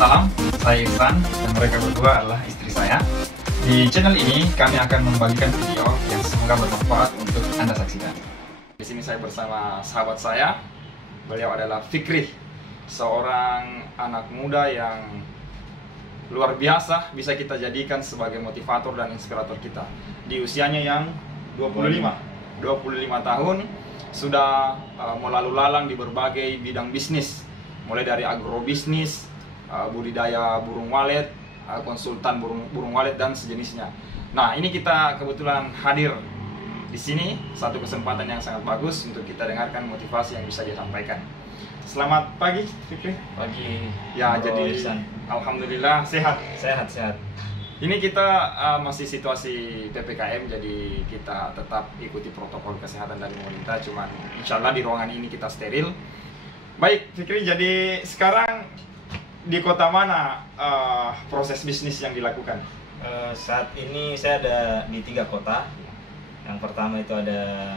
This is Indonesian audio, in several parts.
Salam, saya Ihsan dan mereka berdua adalah istri saya. Di channel ini kami akan membagikan video yang semoga bermanfaat untuk Anda saksikan. Di sini saya bersama sahabat saya. Beliau adalah Fikri, seorang anak muda yang luar biasa, bisa kita jadikan sebagai motivator dan inspirator kita. Di usianya yang 25 tahun, sudah melalu lalang di berbagai bidang bisnis, mulai dari agrobisnis, budidaya burung walet, konsultan burung walet dan sejenisnya. Nah, ini kita kebetulan hadir di sini, satu kesempatan yang sangat bagus untuk kita dengarkan motivasi yang bisa dia sampaikan. Selamat pagi, Fikri. Pagi. Ya, Bro jadi Ihsan. alhamdulillah sehat. Sehat. Ini kita masih situasi PPKM, jadi kita tetap ikuti protokol kesehatan dari pemerintah. Cuman insya Allah di ruangan ini kita steril. Baik, Fikri, jadi sekarang di kota mana proses bisnis yang dilakukan? Saat ini saya ada di 3 kota. Yang pertama itu ada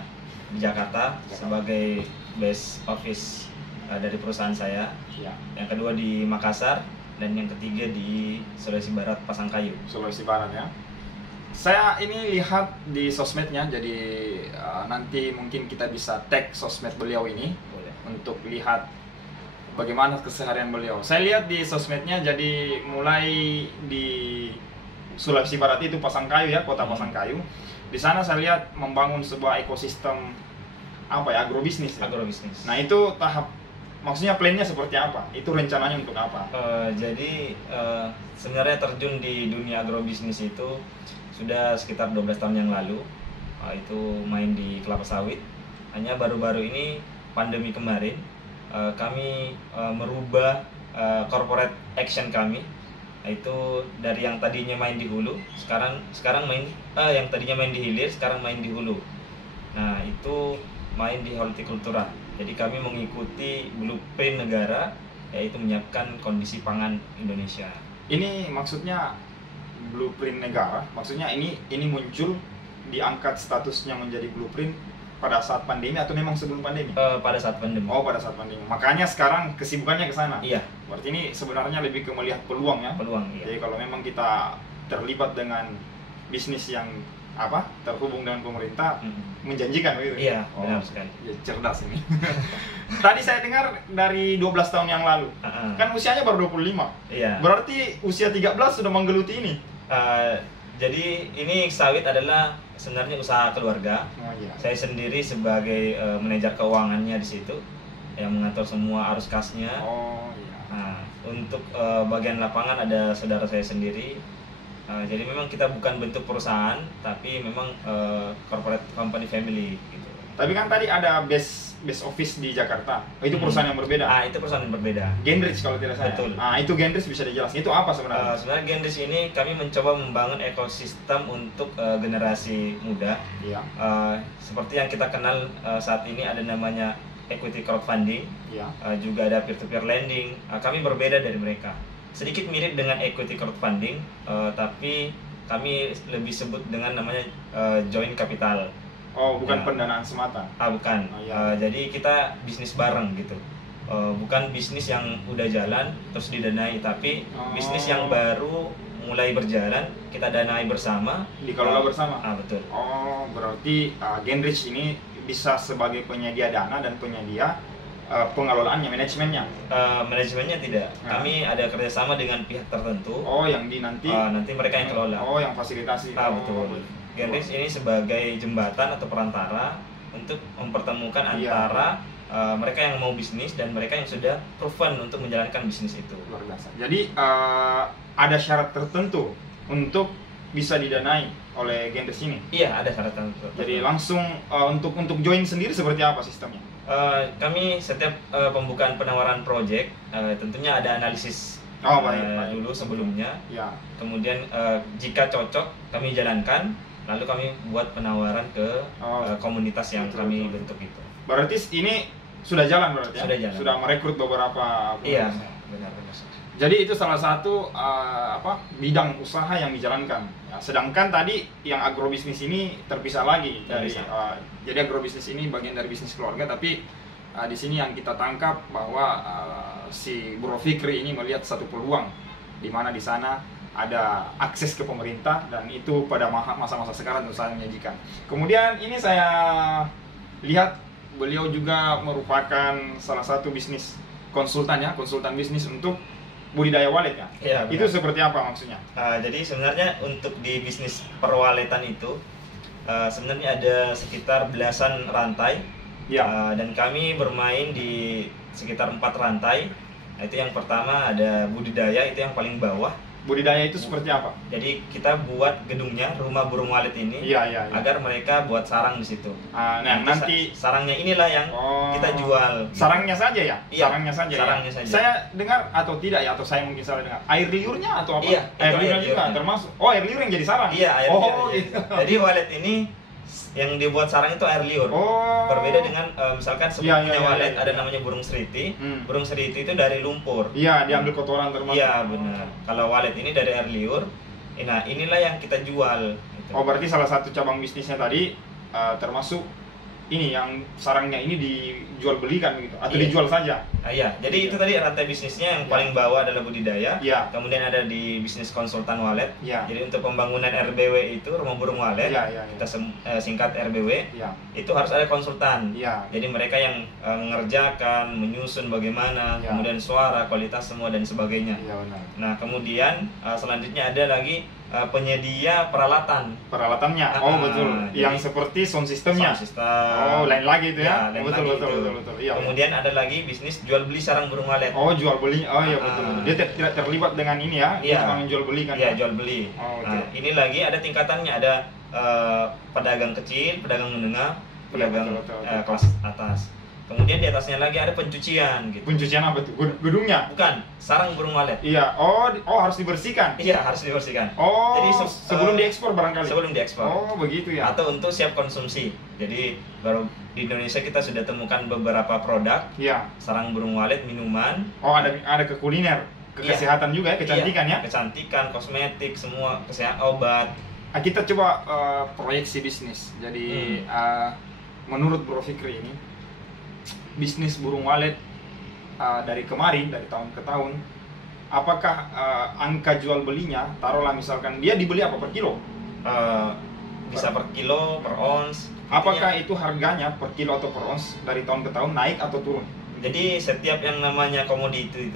di Jakarta sebagai base office dari perusahaan saya. Ya. Yang kedua di Makassar dan yang ketiga di Sulawesi Barat, Pasangkayu. Sulawesi Barat ya. Saya ini lihat di sosmednya, jadi nanti mungkin kita bisa tag sosmed beliau ini Boleh. untuk lihat bagaimana keseharian beliau. Saya lihat di sosmednya, jadi mulai di Sulawesi Barat itu Pasangkayu ya, kota Pasangkayu. Di sana saya lihat membangun sebuah ekosistem agrobisnis. Ya? Agrobisnis. Nah, itu maksudnya plannya seperti apa? Itu rencananya untuk apa? Jadi sebenarnya terjun di dunia agrobisnis itu sudah sekitar 12 tahun yang lalu. Itu main di kelapa sawit. Hanya baru-baru ini pandemi kemarin kami merubah corporate action kami. Itu dari yang tadinya main di hulu, sekarang main yang tadinya main di hilir, sekarang main di hulu. Nah, itu main di hortikultura. Jadi kami mengikuti blueprint negara, yaitu menyiapkan kondisi pangan Indonesia. Ini maksudnya blueprint negara, maksudnya ini muncul diangkat statusnya menjadi blueprint pada saat pandemi atau memang sebelum pandemi? Pada saat pandemi. Oh, pada saat pandemi. Makanya sekarang kesibukannya ke sana. Iya. Berarti ini sebenarnya lebih ke melihat peluang ya. Peluang. Iya. Jadi kalau memang kita terlibat dengan bisnis yang terhubung dengan pemerintah, menjanjikan begitu. Iya, benar sekali. Ya, cerdas ini. Tadi saya dengar dari 12 tahun yang lalu. Kan usianya baru 25. Iya. Berarti usia 13 sudah menggeluti ini. Jadi ini sawit adalah sebenarnya usaha keluarga. Oh, iya. Saya sendiri sebagai manajer keuangannya di situ, yang mengatur semua arus kasnya. Oh, iya. Nah, untuk bagian lapangan ada saudara saya sendiri. Jadi memang kita bukan bentuk perusahaan, tapi memang corporate company family gitu. Tapi kan tadi ada base office di Jakarta. Oh, itu perusahaan yang berbeda. Itu perusahaan yang berbeda. Genrich kalau tidak salah. Betul. Itu Genrich, bisa dijelasin. Itu apa sebenarnya? Sebenarnya Genrich ini kami mencoba membangun ekosistem untuk generasi muda. Iya. Seperti yang kita kenal saat ini ada namanya equity crowdfunding. Iya. Juga ada peer-to-peer lending. Kami berbeda dari mereka. Sedikit mirip dengan equity crowdfunding, tapi kami lebih sebut dengan namanya joint capital. Oh, bukan Ya. pendanaan semata. Bukan. Oh, iya. Jadi kita bisnis bareng gitu. Bukan bisnis yang udah jalan terus didanai, tapi bisnis yang baru mulai berjalan kita danai bersama. Dikelola bersama. Betul. Oh, berarti Genrich ini bisa sebagai penyedia dana dan penyedia pengelolaannya, manajemennya. Manajemennya tidak. Kami ada kerjasama dengan pihak tertentu. Oh, yang nanti mereka yang kelola. Oh, yang fasilitasi. Betul. Genrich ini sebagai jembatan atau perantara untuk mempertemukan antara mereka yang mau bisnis dan mereka yang sudah proven untuk menjalankan bisnis itu. Luar biasa. Jadi ada syarat tertentu untuk bisa didanai oleh Genrich ini. Iya, ada syarat tertentu. Jadi langsung untuk join sendiri seperti apa sistemnya? Kami setiap pembukaan penawaran project tentunya ada analisis baik. dulu sebelumnya. Ya. Kemudian jika cocok kami jalankan, lalu kami buat penawaran ke komunitas yang kami bentuk itu. Berarti ini sudah jalan berarti ya? Sudah jalan. Sudah merekrut beberapa. Iya, benar. Jadi itu salah satu bidang usaha yang dijalankan. Ya, sedangkan tadi yang agrobisnis ini terpisah lagi dari. Jadi agrobisnis ini bagian dari bisnis keluarga, tapi di sini yang kita tangkap bahwa si Bro Fikri ini melihat satu peluang di mana di sana ada akses ke pemerintah, dan itu pada masa-masa sekarang tentu saja menyajikan. Kemudian ini saya lihat beliau juga merupakan salah satu bisnis konsultan ya, konsultan bisnis untuk budidaya walet ya. Iya, itu seperti apa maksudnya? Jadi sebenarnya untuk di bisnis perwaletan itu sebenarnya ada sekitar belasan rantai. Ya. Dan kami bermain di sekitar 4 rantai. Itu yang pertama ada budidaya, itu yang paling bawah. Budidaya itu seperti apa? Jadi kita buat gedungnya, rumah burung walet ini, Iya. agar mereka buat sarang di situ. Nah, nanti sarangnya inilah yang kita jual. Sarangnya saja ya? Iya, sarangnya saja. saja. Saya dengar atau tidak ya, atau saya mungkin salah dengar. Air liurnya atau apa? Iya, air liurnya air juga liurnya. termasuk. Oh, air liur yang jadi sarang? Iya, air liur. Gitu. Jadi walet ini yang dibuat sarang itu air liur. Oh. Berbeda dengan misalkan sebelumnya walet ada iya. namanya burung seriti. Burung seriti itu dari lumpur. Iya, diambil kotoran termasuk. Iya, benar. Kalau walet ini dari air liur. Nah, inilah yang kita jual. Gitu. Oh, berarti salah satu cabang bisnisnya tadi termasuk ini yang sarangnya ini dijual belikan begitu atau Iya. dijual saja? Iya, jadi itu tadi rantai bisnisnya yang paling bawah adalah budidaya. Iya. Kemudian ada di bisnis konsultan walet. Iya. Jadi untuk pembangunan RBW itu rumah burung walet, Iya. kita singkat RBW. Iya. Itu harus ada konsultan. Iya. Jadi mereka yang mengerjakan, menyusun bagaimana, Iya. kemudian suara, kualitas semua dan sebagainya. Iya, benar. Nah, kemudian selanjutnya ada lagi penyedia peralatan. Peralatannya. Oh, betul. Yang jadi seperti sound systemnya. Sound system. Oh, lain lagi itu ya? lain betul, lagi betul, itu. betul. Iya. Kemudian ada lagi bisnis jual beli sarang burung walet. Oh, jual beli. Oh iya, betul. Dia tidak terlibat dengan ini ya. Iya. Dia cuma jual beli kan. Iya, jual beli. Oh, Nah, oke. ini lagi ada tingkatannya, ada pedagang kecil, pedagang menengah, Iya, pedagang betul. kelas atas. Kemudian di atasnya lagi ada pencucian gitu. Pencucian apa tuh? Gedungnya? Bukan, sarang burung walet. Iya. Oh, harus dibersihkan. Iya, harus dibersihkan. Oh, Jadi sebelum diekspor barangkali. Sebelum diekspor. Oh, begitu ya. Atau untuk siap konsumsi. Jadi baru di Indonesia kita sudah temukan beberapa produk Iya. sarang burung walet, minuman. Oh, ada ke kuliner, ke Iya. kesehatan juga ya, kecantikan Iya, ya. kecantikan, kosmetik, semua kesehatan, obat. Kita coba proyeksi bisnis. Jadi menurut Bro Fikri ini bisnis burung walet dari kemarin, dari tahun ke tahun, apakah angka jual belinya, taruhlah misalkan dia dibeli apa per kilo? Bisa per kilo, per ons. Apakah itu harganya per kilo atau per ons dari tahun ke tahun naik atau turun? Jadi setiap yang namanya komoditi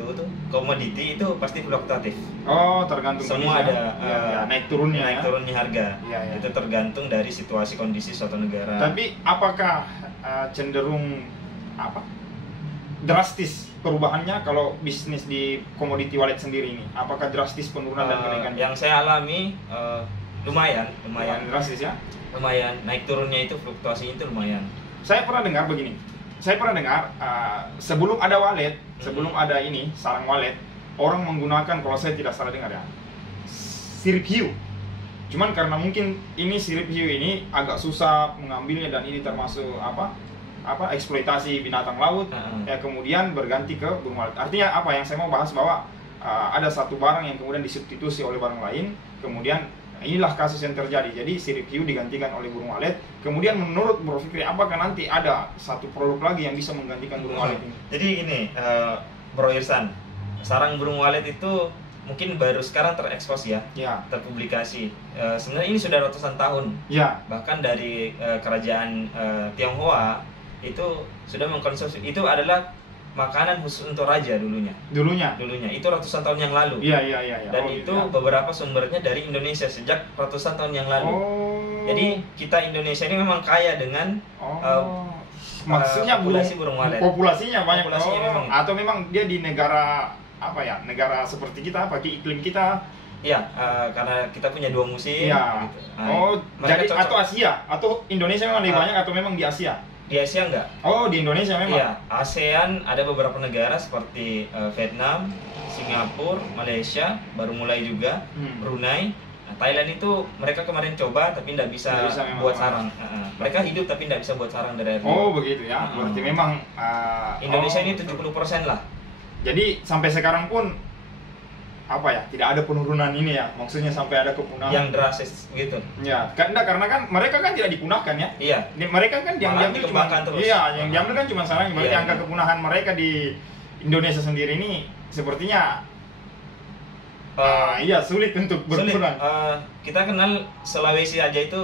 itu pasti fluktuatif. Oh, tergantung Semua kondisi ada ya. Ya, naik turunnya naik ya. turunnya harga. Iya, iya. Itu tergantung dari situasi kondisi suatu negara. Tapi apakah cenderung drastis perubahannya kalau bisnis di komoditi walet sendiri ini? Apakah drastis penurunan dan kenaikannya? Yang saya alami lumayan Drastis ya. lumayan, naik turunnya itu fluktuasinya itu lumayan. Saya pernah dengar begini. Saya pernah dengar sebelum ada walet, sebelum ada ini sarang walet, orang menggunakan, kalau saya tidak salah dengar ya, sirip hiu. Cuman karena mungkin ini sirip hiu ini agak susah mengambilnya dan ini termasuk eksploitasi binatang laut, ya kemudian berganti ke burung walet. Artinya apa yang saya mau bahas bahwa ada satu barang yang kemudian disubstitusi oleh barang lain, kemudian inilah kasus yang terjadi. Jadi sirip hiu digantikan oleh burung walet. Kemudian menurut Bro Fikri, apakah nanti ada satu produk lagi yang bisa menggantikan burung walet ini? Jadi ini Bro Irsan, sarang burung walet itu mungkin baru sekarang terekspos ya, terpublikasi. Sebenarnya ini sudah ratusan tahun. Ya. Bahkan dari kerajaan Tionghoa itu sudah mengkonsumsi. Itu adalah makanan khusus untuk raja dulunya. Itu ratusan tahun yang lalu. Iya. Dan itu beberapa sumbernya dari Indonesia sejak ratusan tahun yang lalu. Jadi kita Indonesia ini memang kaya dengan maksudnya burung walet. Populasinya banyak. Populasinya memang. Atau memang dia di negara negara seperti kita, di iklim kita. Iya, karena kita punya 2 musim. Iya. Gitu. Jadi atau Asia atau Indonesia memang lebih banyak atau memang di Asia? Di Asia enggak? Oh, di Indonesia memang. Iya, ASEAN ada beberapa negara seperti Vietnam, Singapura, Malaysia, baru mulai juga, Brunei. Nah, Thailand itu mereka kemarin coba tapi tidak bisa buat sarang. Mereka hidup tapi tidak bisa buat sarang dari air liur. Oh, begitu ya. Berarti memang Indonesia ini 70% lah. Jadi sampai sekarang pun apa ya, tidak ada penurunan ini ya, maksudnya sampai ada kepunahan yang drastis gitu. ya, karena kan mereka kan tidak dipunahkan ya. Iya. Mereka kan yang Malah diambil cuma dikembangkan terus. iya, yang diambil kan cuma sarangnya. Berarti Iya, angka iya. kepunahan mereka di Indonesia sendiri ini sepertinya iya sulit untuk Sulit. berkurang. Kita kenal Sulawesi aja itu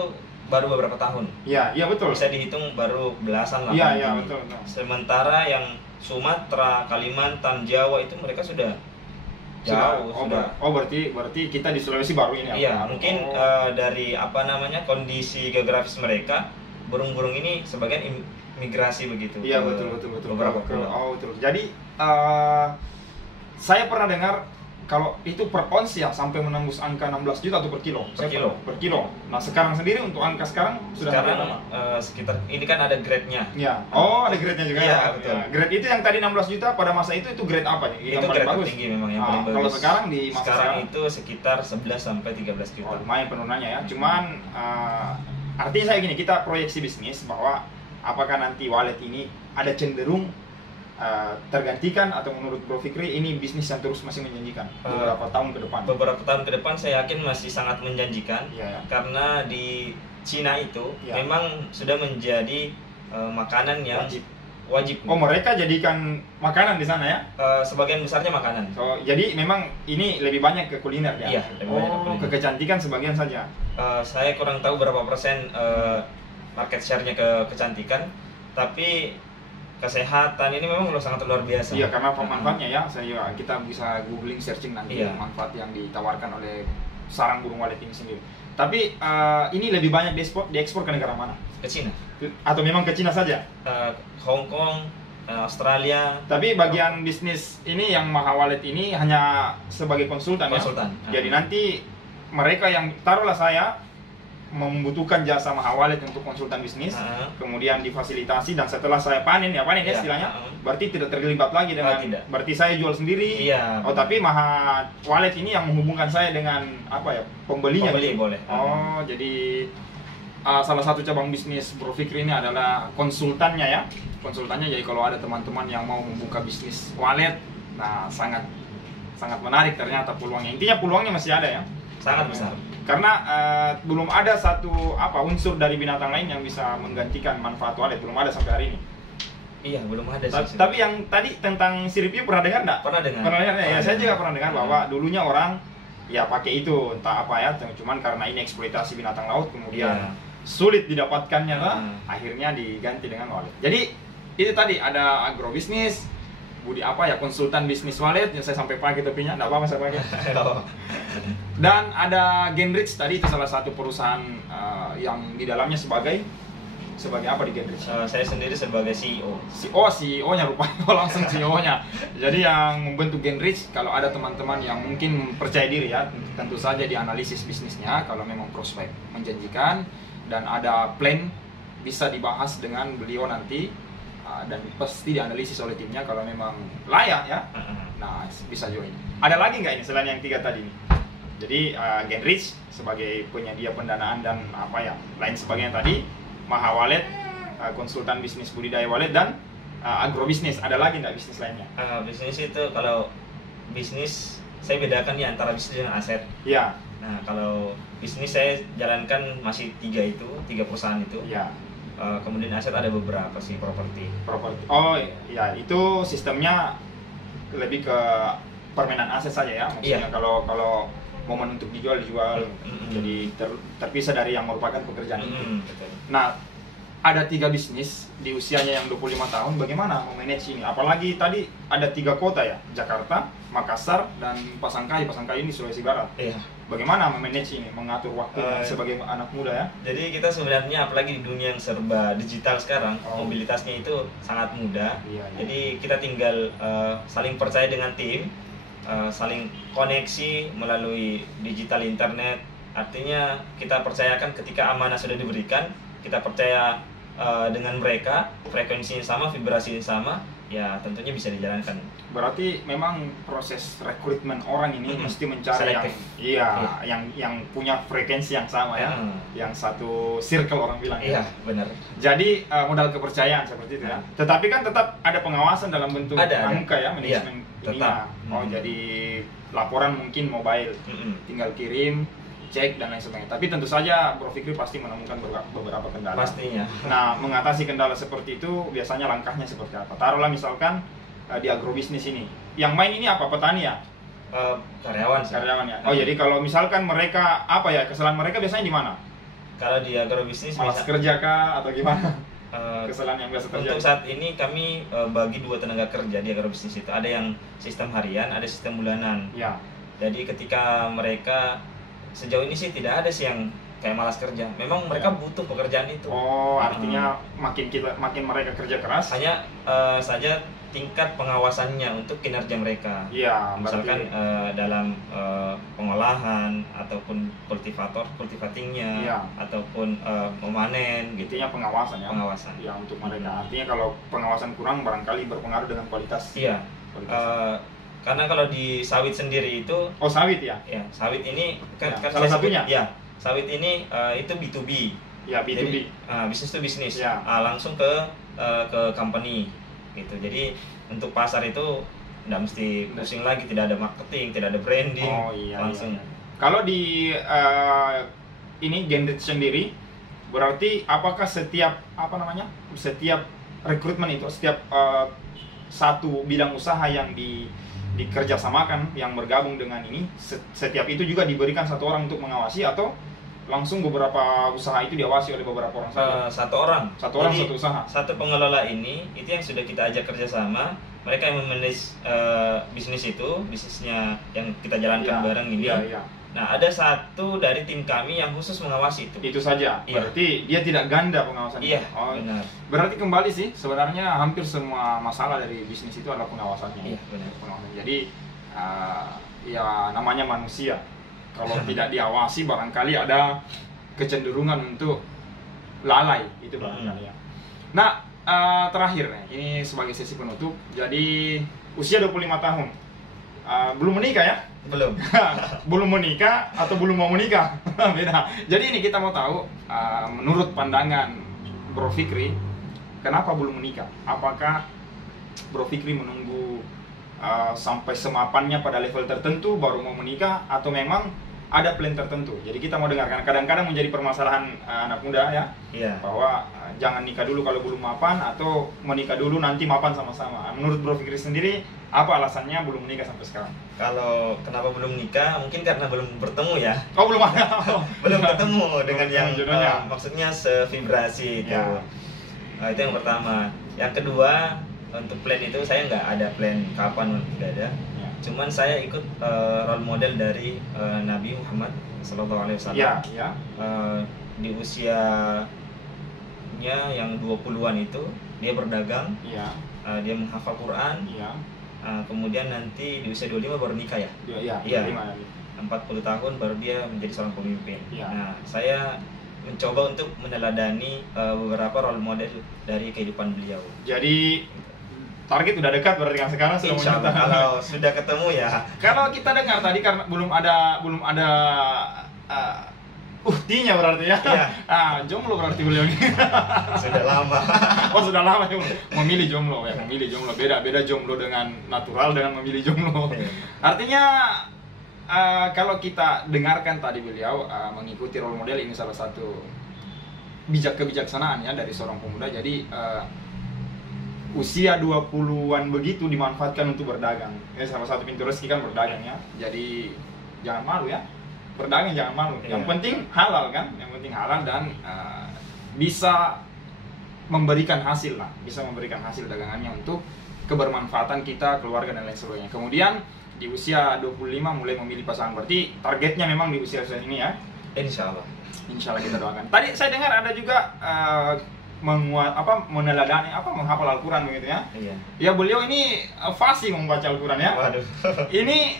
baru beberapa tahun. Iya, iya betul. Bisa dihitung baru belasan lah. Iya, iya betul, betul. Sementara yang Sumatera, Kalimantan, Jawa itu mereka sudah jauh. Berarti kita di Sulawesi baru ini ya? Iya, mungkin dari apa namanya kondisi geografis mereka, burung-burung ini sebagian migrasi begitu. Iya, ke betul. beberapa pulau. Betul. Jadi saya pernah dengar kalau itu per ons ya sampai menembus angka 16 juta atau per kilo? Per kilo. Nah, sekarang sendiri untuk angka sekarang sudah Sekarang berapa? sekitar ini kan ada grade-nya. Ya. Oh, ada grade-nya juga Iya, ya. betul. Ya. Grade itu yang tadi 16 juta pada masa itu grade apa ya? Itu grade tertinggi memang yang paling bagus. Kalau sekarang di masa sekarang itu sekitar 11 sampai 13 juta. lumayan penurunannya ya. Cuman artinya saya gini, kita proyeksi bisnis bahwa apakah nanti wallet ini ada cenderung tergantikan atau menurut Bro Fikri ini bisnis yang terus masih menjanjikan beberapa tahun ke depan? Beberapa tahun ke depan saya yakin masih sangat menjanjikan. Iya, ya. Karena di Cina itu Ya. memang sudah menjadi makanan yang wajib. Oh, mereka jadikan makanan di sana ya? Sebagian besarnya makanan. So, jadi memang ini lebih banyak ke kuliner ya? Iya, lebih banyak ke kuliner. ke kecantikan sebagian saja. Saya kurang tahu berapa persen market share-nya ke kecantikan, tapi kesehatan ini memang sangat luar biasa. Iya, karena manfaatnya ya, kita bisa googling, searching nanti Iya. manfaat yang ditawarkan oleh sarang burung walet ini sendiri. Tapi ini lebih banyak diekspor ke negara mana? Ke Cina, Atau memang ke Cina saja? Hong Kong, Australia. Tapi bagian bisnis ini yang Maha Wallet ini hanya sebagai konsultan. Konsultan. Ya? Jadi nanti mereka yang taruhlah saya membutuhkan jasa Maha Wallet untuk konsultan bisnis, kemudian difasilitasi dan setelah saya panen ya Iya. istilahnya, berarti tidak terlibat lagi dengan, Tidak. berarti saya jual sendiri. Iya. Oh, tapi Maha Wallet ini yang menghubungkan saya dengan apa ya, pembelinya. Pembeli boleh. Oh, jadi salah satu cabang bisnis Bro Fikri ini adalah konsultannya ya. Konsultannya, jadi kalau ada teman-teman yang mau membuka bisnis wallet, nah sangat menarik ternyata peluangnya. Intinya peluangnya masih ada ya. Sangat besar. Karena belum ada satu unsur dari binatang lain yang bisa menggantikan manfaat wallet, belum ada sampai hari ini. Iya, belum ada sih. Tapi yang tadi tentang sirip hiu pernah dengar nggak? Pernah dengar. Pernah dengar ya. Saya juga pernah dengar bahwa Hmm. dulunya orang ya pakai itu entah apa ya, cuman karena ini eksploitasi binatang laut kemudian Iya. sulit didapatkannya lah, Hmm. akhirnya diganti dengan wallet. Jadi itu tadi ada agrobisnis, konsultan bisnis wallet yang saya sampai pakai topinya, nggak apa-apa saya pakai. Dan ada Genrich tadi, itu salah satu perusahaan yang di dalamnya sebagai apa di Genrich? Saya sendiri sebagai CEO. CEO-nya rupanya, langsung CEO-nya. Jadi yang membentuk Genrich, kalau ada teman-teman yang mungkin percaya diri ya, tentu saja dianalisis bisnisnya, kalau memang prospek menjanjikan dan ada plan bisa dibahas dengan beliau nanti, dan pasti dianalisis oleh timnya kalau memang layak ya. Nah, bisa join. Ada lagi nggak ini selain yang 3 tadi nih? Jadi Genrich sebagai penyedia pendanaan dan lain sebagainya tadi, Maha Wallet, konsultan bisnis budidaya wallet, dan agrobisnis. Ada lagi nggak bisnis lainnya? Bisnis itu, kalau bisnis saya bedakan nih antara bisnis dan aset. Iya. Nah, kalau bisnis saya jalankan masih 3 perusahaan itu. Iya. Kemudian aset ada beberapa sih, properti. Oh iya, itu sistemnya lebih ke permainan aset saja ya. Maksudnya Iya. kalau momen untuk dijual, jadi terpisah dari yang merupakan pekerjaan itu. Betul. Nah, ada 3 bisnis di usianya yang 25 tahun, bagaimana memanage ini? Apalagi tadi ada 3 kota ya, Jakarta, Makassar, dan Pasangkayu. Pasangkayu ini Sulawesi Barat. Iya. Bagaimana memanage ini, mengatur waktu sebagai anak muda ya? Jadi kita sebenarnya apalagi di dunia yang serba digital sekarang, mobilitasnya itu sangat mudah. Iya. Jadi kita tinggal saling percaya dengan tim, saling koneksi melalui digital internet. Artinya kita percayakan ketika amanah sudah diberikan, kita percaya dengan mereka, frekuensinya sama, vibrasinya sama, ya tentunya bisa dijalankan. Berarti memang proses rekrutmen orang ini mesti mencari Selektif. yang punya frekuensi yang sama ya, yang satu circle orang bilang. Iya, benar. Jadi modal kepercayaan seperti itu ya. Tetapi kan tetap ada pengawasan dalam bentuk Ada. angka ya, manajemen Iya, tetap. ininya. Oh, jadi laporan mungkin mobile, Mm-mm. tinggal kirim, cek dan lain sebagainya. Tapi tentu saja Bro Fikri pasti menemukan beberapa kendala. Pastinya. Nah, mengatasi kendala seperti itu biasanya langkahnya seperti apa? Taruhlah misalkan di agrobisnis ini, yang main ini apa? Petani ya? Karyawan sih. Karyawan ya. Oh, jadi kalau misalkan mereka apa ya? Kesalahan mereka biasanya di mana? Kalau di agrobisnis Malas bisa- kerja kah atau gimana? eh, Kesalahan yang biasa terjadi. untuk saat ini kami bagi dua tenaga kerja di agrobisnis itu. Ada yang sistem harian, ada sistem bulanan. Ya. Jadi ketika mereka sejauh ini sih tidak ada sih yang kayak malas kerja. Memang mereka Ya. butuh pekerjaan itu. Oh, artinya makin mereka kerja keras. Hanya saja tingkat pengawasannya untuk kinerja mereka. Iya, Misalkan berarti dalam pengolahan ataupun cultivatingnya, Iya. ataupun memanen gitu. intinya pengawasan ya. Pengawasan. Ya, untuk mereka. Artinya kalau pengawasan kurang barangkali berpengaruh dengan kualitas. Iya. Karena kalau di sawit sendiri itu, Oh, sawit ya? ya sawit ini Ya, kan salah saya sebut- satunya? ya sawit ini itu B2B. Ya, B2B. Jadi bisnis to bisnis, Ya. langsung ke company gitu. Jadi untuk pasar itu nggak mesti pusing lagi, tidak ada marketing, tidak ada branding, Oh, iya. langsung. iya. Kalau di ini Gendrit sendiri, berarti apakah setiap setiap rekrutmen itu, setiap satu bidang usaha yang dikerjasamakan, yang bergabung dengan ini, setiap itu juga diberikan satu orang untuk mengawasi, atau langsung beberapa usaha itu diawasi oleh beberapa orang saja? Satu orang. Satu orang, Jadi, satu usaha. satu pengelola ini itu yang sudah kita ajak kerjasama. Mereka yang memanage bisnis itu, bisnisnya yang kita jalankan Iya, bareng ini. Iya, iya. Nah, ada satu dari tim kami yang khusus mengawasi itu. Itu saja. Iya. Berarti dia tidak ganda pengawasannya. Iya, Oh, benar. berarti kembali sih, sebenarnya hampir semua masalah dari bisnis itu adalah pengawasannya. Iya, benar. Pengawasan. Jadi ya namanya manusia. Kalau tidak diawasi barangkali ada kecenderungan untuk lalai, itu barangkali ya. Nah, terakhir nih, ini sebagai sesi penutup. Jadi usia 25 tahun. Belum menikah ya? Belum. Belum menikah atau belum mau menikah? Beda. Jadi ini kita mau tahu, menurut pandangan Bro Fikri, kenapa belum menikah? Apakah Bro Fikri menunggu sampai semapannya pada level tertentu baru mau menikah, atau memang ada plan tertentu? Jadi kita mau dengarkan. Kadang-kadang menjadi permasalahan anak muda ya, Iya. bahwa jangan nikah dulu kalau belum mapan, atau menikah dulu nanti mapan sama-sama. Menurut Bro Fikri sendiri, apa alasannya belum menikah sampai sekarang? Kalau kenapa belum nikah? Mungkin karena belum bertemu ya. Oh, belum ada. Belum ketemu dengan Belum yang ketemu jodohnya. maksudnya sevibrasi itu. Ya. Nah, itu yang pertama. Yang kedua, untuk plan itu saya nggak ada plan kapan, nggak ada. Ya. Cuman saya ikut role model dari Nabi Muhammad SAW. Ya, ya. Di usianya yang 20-an itu dia berdagang, Iya, dia menghafal Quran, iya, kemudian nanti di usia 25 baru nikah ya. iya, Iya. 5. 40 tahun baru dia menjadi seorang pemimpin. Iya. Nah, saya mencoba untuk meneladani beberapa role model dari kehidupan beliau. Jadi target udah dekat berarti kan sekarang sudah Insya Allah menyertai. kalau sudah ketemu ya. Kalau kita dengar tadi karena belum ada uhtinya berarti ya. Iya. Jomblo berarti beliau ini. Sudah lama. Oh, sudah lama jomblo. Memilih jomblo ya, memilih jomblo. Beda jomblo dengan natural dengan memilih jomblo. Iya. Artinya kalau kita dengarkan tadi beliau mengikuti role model, ini salah satu kebijaksanaan ya dari seorang pemuda. Jadi usia 20-an begitu dimanfaatkan untuk berdagang. Ya, salah satu pintu rezeki kan berdagang ya. Jadi jangan malu ya. Berdagang jangan malu. Iya. Yang penting halal kan? Yang penting halal dan bisa memberikan hasil lah. Bisa memberikan hasil dagangannya untuk kebermanfaatan kita, keluarga dan lain sebagainya. Kemudian di usia 25 mulai memilih pasangan. Berarti targetnya memang di usia ini ya. Insya Allah. Insya Allah kita doakan. Tadi saya dengar ada juga meneladani menghafal Al-Quran begitu ya. Iya. Ya beliau ini fasih membaca Al-Quran ya. Waduh. Ini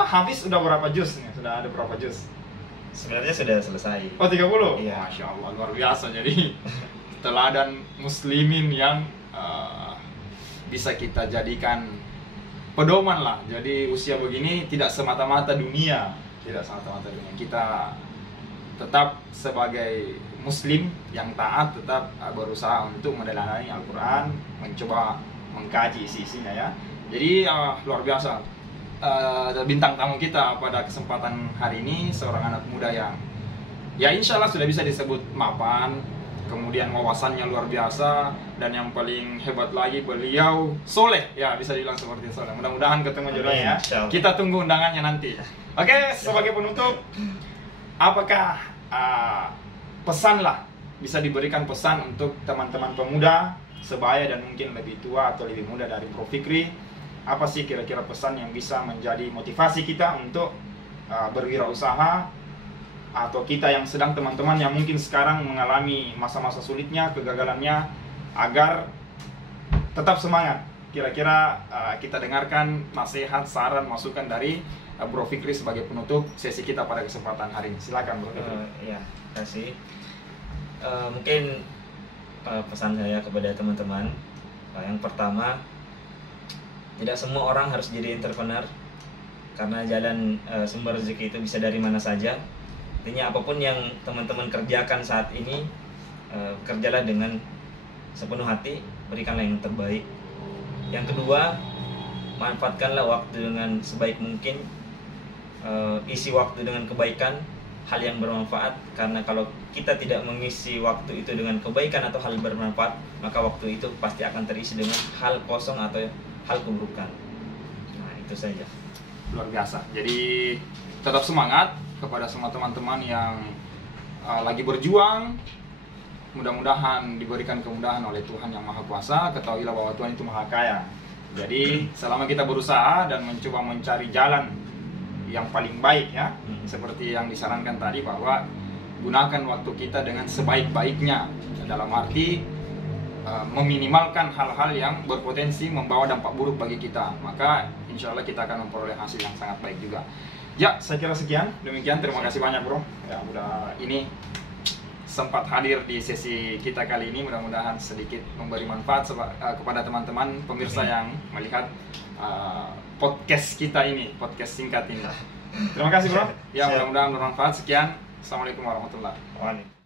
Hafiz sudah berapa juz nih? Sudah ada berapa juz? Sebenarnya sudah selesai. Oh, 30? Iya. Masya Allah, luar biasa. Jadi teladan muslimin yang bisa kita jadikan pedoman lah. Jadi usia begini tidak semata-mata dunia. Tidak semata-mata dunia. Kita tetap sebagai muslim yang taat, tetap berusaha untuk meneladani Al-Quran, mencoba mengkaji isi-isinya ya. Jadi luar biasa. bintang tamu kita pada kesempatan hari ini, seorang anak muda yang ya insya Allah sudah bisa disebut mapan, kemudian wawasannya luar biasa, dan yang paling hebat lagi beliau soleh, ya bisa dibilang seperti soleh. Mudah-mudahan ketemu jodohnya ya. Kita tunggu undangannya nanti. Oke, sebagai penutup, apakah pesan lah, bisa diberikan pesan untuk teman-teman pemuda sebaya dan mungkin lebih tua atau lebih muda dari Bro Fikri? Apa sih kira-kira pesan yang bisa menjadi motivasi kita untuk berwirausaha, atau kita yang sedang teman-teman yang mungkin sekarang mengalami masa-masa sulitnya, kegagalannya, agar tetap semangat? Kira-kira kita dengarkan nasihat, saran, masukan dari Bro Fikri sebagai penutup sesi kita pada kesempatan hari ini. Silakan Bro Fikri. Ya, terima kasih. Mungkin pesan saya kepada teman-teman, yang pertama, tidak semua orang harus jadi entrepreneur, karena jalan sumber rezeki itu bisa dari mana saja. Artinya apapun yang teman-teman kerjakan saat ini, kerjalah dengan sepenuh hati, berikanlah yang terbaik. Yang kedua, manfaatkanlah waktu dengan sebaik mungkin, isi waktu dengan kebaikan, hal yang bermanfaat, karena kalau kita tidak mengisi waktu itu dengan kebaikan atau hal bermanfaat, maka waktu itu pasti akan terisi dengan hal kosong atau hal keburukan. Nah, itu saja. Luar biasa. Jadi tetap semangat kepada semua teman-teman yang lagi berjuang. Mudah-mudahan diberikan kemudahan oleh Tuhan Yang Maha Kuasa. Ketahuilah bahwa Tuhan itu Maha Kaya. Jadi selama kita berusaha dan mencoba mencari jalan yang paling baik ya, seperti yang disarankan tadi, bahwa gunakan waktu kita dengan sebaik-baiknya, dalam arti meminimalkan hal-hal yang berpotensi membawa dampak buruk bagi kita, maka insya Allah kita akan memperoleh hasil yang sangat baik juga. Ya, saya kira sekian, demikian, terima kasih banyak Bro ya, udah ini sempat hadir di sesi kita kali ini. Mudah-mudahan sedikit memberi manfaat kepada teman-teman pemirsa yang melihat podcast kita ini, podcast singkat ini. Terima kasih Bro. Ya, mudah-mudahan bermanfaat. Sekian. Assalamualaikum warahmatullahi wabarakatuh.